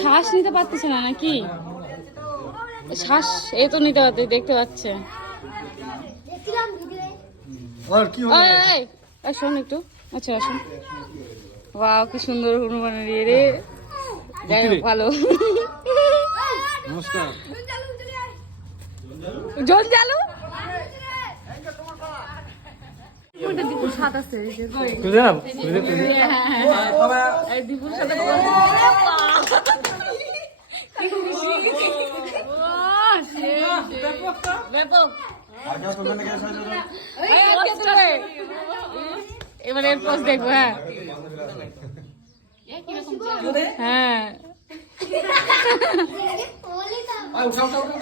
শ্বাস নিতে পারতেছে না নাকি? শ্বাস এ তো নিতে পারতে, দেখতে পাচ্ছে। শোন একটু, আচ্ছা আসুন। বাহ কি সুন্দর হনুমানের ইয়ে রে। যাই হোক ভালো। নমস্কার। জন জালু এবার এর পোস্ট দেখবো। হ্যাঁ হ্যাঁ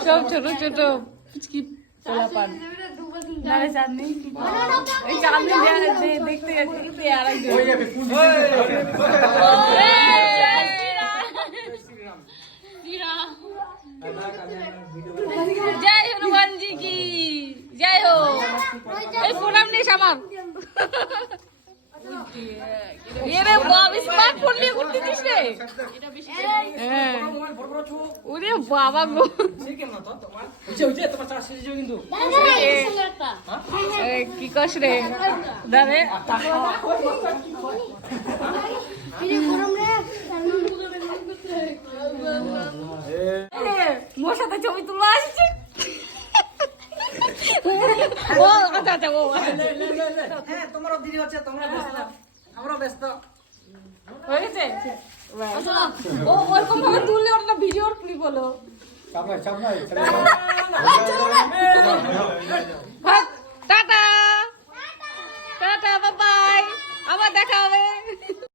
সব ছোট ছোট পোলাপান। দেখতে জয় হনুমান জি কি জয় হো। এই প্রণাম নিস আমার। এরে বাবা স্মার্টফোন নিয়ে ঘুরতেছিস রে? হ্যাঁ ওরে বাবা গো। কি কস রে দাঁড়ে? মোর সাথে ছবি তুলা আসছে। ও আচ্ছা আচ্ছা ও হ্যাঁ তোমারও দেরি হচ্ছে, তোমরা ব্যস্ত, আমরাও ব্যস্ত হয়ে গেছে। ও ওরকম ভাবে তুললে ওটা ভিডিও ক্লিপ হলো। টাটা টাটা বাই বাই, আবার দেখা হবে।